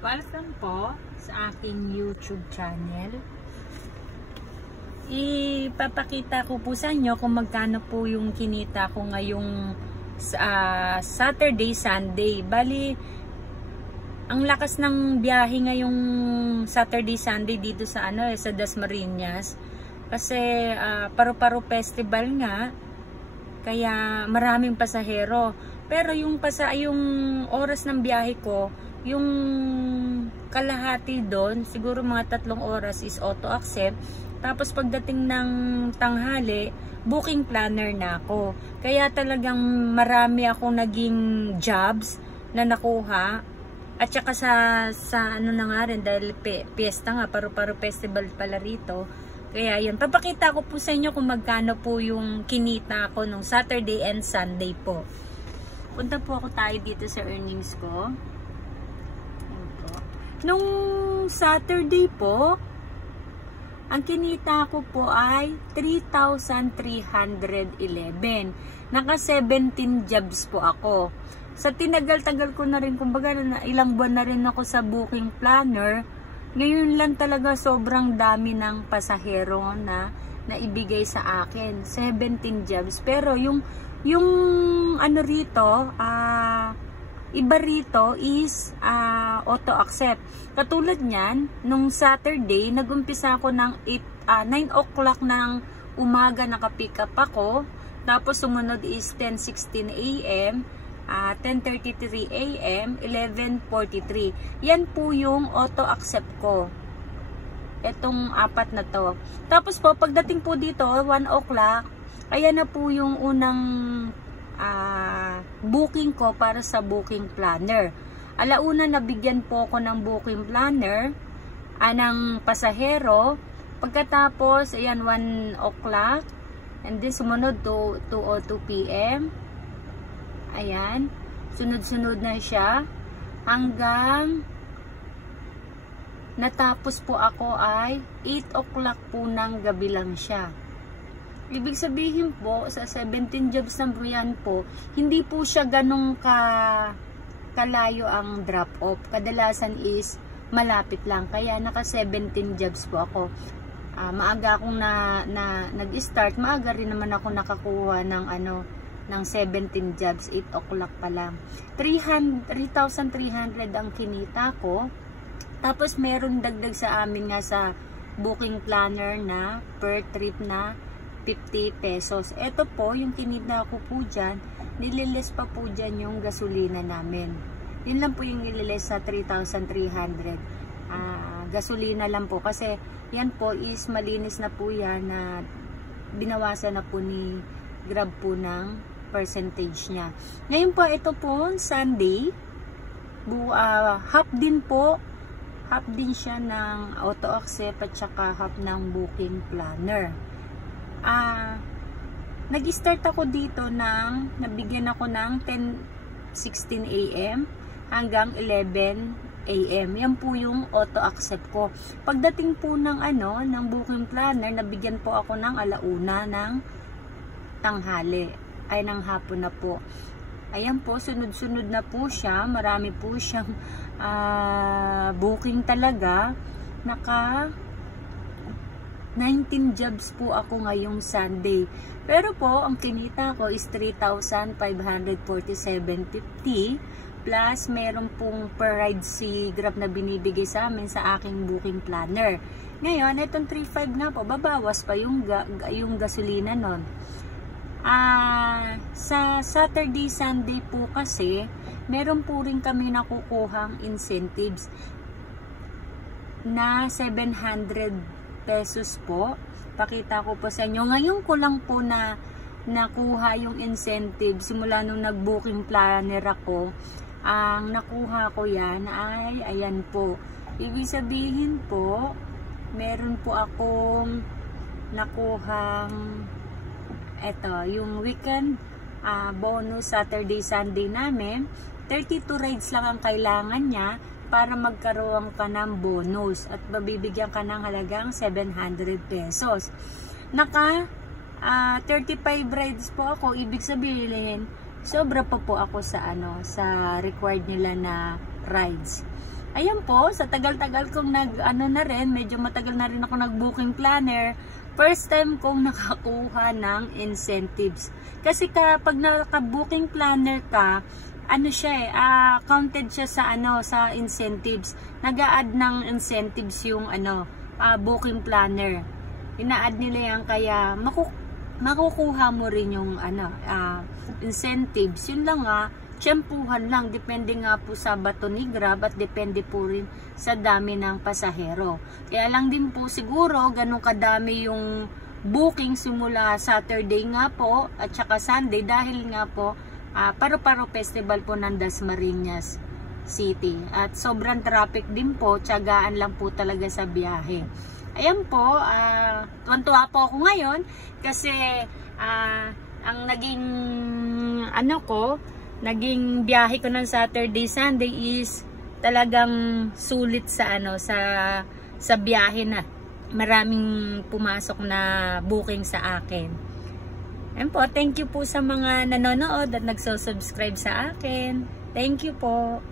Welcome po sa aking YouTube channel. Ipapakita ko po sa inyo kung magkano po yung kinita ko ngayong Saturday, Sunday. Bali, ang lakas ng biyahe ngayong Saturday, Sunday dito sa sa Dasmariñas. Kasi Paru-Paro Festival nga, kaya maraming pasahero. Pero yung oras ng biyahe ko, yung kalahati doon, siguro mga 3 oras is auto accept. Tapos pagdating ng tanghali, booking planner na ako. Kaya talagang marami akong naging jobs na nakuha. At saka sa ano na nga rin, dahil piyesta nga, Paru-Paro Festival pala rito. Kaya yun, papakita ko po sa inyo kung magkano po yung kinita ko nung Saturday and Sunday po. Punta po ako tayo dito sa earnings ko. Nung Saturday po, ang kinita ko po ay 3,311. Naka 17 jobs po ako. Sa tinagal-tagal ko na rin, kumbaga ilang buwan na rin ako sa booking planner, ngayon lang talaga sobrang dami ng pasahero na naibigay sa akin. 17 jobs. Pero yung ano rito, iba rito is auto accept. Katulad niyan, nung Saturday, nag-umpisa ako ng 9 o'clock ng umaga, naka-pick up ako. Tapos sumunod is 10:16 AM, 10:33 AM, 11:43. Yan po yung auto accept ko. Etong 4 na to. Tapos po, pagdating po dito, 1 o'clock, ayan na po yung unang booking ko para sa booking planner. Alauna nabigyan po ako ng booking planner ng pasahero. Pagkatapos, ayan, 1 o'clock. And then, sumunod to 2:02 PM. Ayan. Sunod-sunod na siya. Hanggang natapos po ako ay 8 o'clock po ng gabi lang siya. Ibig sabihin po, sa 17 jobs ng buyan po, hindi po siya ganong kalayo ang drop-off. Kadalasan is malapit lang. Kaya naka 17 jobs po ako. Maaga akong nag-start. Maaga rin naman ako nakakuha ng 17 jobs. 8 o'clock pa lang. 3,300 ang kinita ko. Tapos meron dagdag sa amin nga sa booking planner na per trip na 50 pesos. Ito po, yung kinita ko po dyan, nililis pa po dyan yung gasolina namin. Yun lang po yung nililis sa 3,300. Gasolina lang po. Kasi yan po is malinis na po yan na binawasan na po ni Grab po ng percentage niya. Ngayon po, ito po, Sunday. Half din po. Half din siya ng auto accept at saka half ng booking planner. Nag-start ako dito nabigyan ako ng 10:16 AM hanggang 11 AM. Yan po yung auto accept ko. Pagdating po ng booking planner, nabigyan po ako ng alauna ng tanghali. Ay, ng hapon na po. Ayan po, sunod-sunod na po siya. Marami po siyang booking talaga. Naka 19 jobs po ako ngayong Sunday. Pero po, ang kinita ko is 3,547.50 plus meron pong per ride si Grab na binibigay sa amin sa aking booking planner. Ngayon, itong 3,500 nga po, babawas pa yung gasolina nun. Sa Saturday, Sunday po kasi, meron po rin kami nakukuhang incentives na 700 pesos po. Pakita ko po sa inyo. Ngayon ko lang po na nakuha yung incentive simula nung nag-booking planner ako. Ang nakuha ko yan ay ayan po. Ibig sabihin po, meron po akong nakuhang yung weekend bonus Saturday, Sunday namin. 32 rides lang ang kailangan niya para magkaroon ka ng bonus at mabibigyan ka ng halagang 700 pesos. Naka 35 rides po ako, ibig sabihin sobra pa po ako sa sa required nila na rides. ayan po, sa tagal-tagal kong medyo matagal na rin ako nag-booking planner, first time kong nakakuha ng incentives. Kasi kapag naka-booking planner ka, counted siya sa incentives. Nag-a-add ng incentives yung booking planner. Ina-add nila yan, kaya makukuha mo rin yung incentives. Yun lang nga, tiyempuhan lang, depende nga po sa bato ni Grab at depende po rin sa dami ng pasahero. Kaya lang din po siguro ganun kadami yung booking simula Saturday nga po at saka Sunday dahil nga po Paro-Paro Festival po ng Dasmariñas City. At sobrang traffic din po, tiyagaan lang po talaga sa biyahe. Ayan po, tuwan-tuwa po ako ngayon kasi ang naging naging biyahe ko ng Saturday, Sunday is talagang sulit sa sa biyahe na. Maraming pumasok na booking sa akin. Ayan po, thank you po sa mga nanonood at nagsusubscribe sa akin. Thank you po.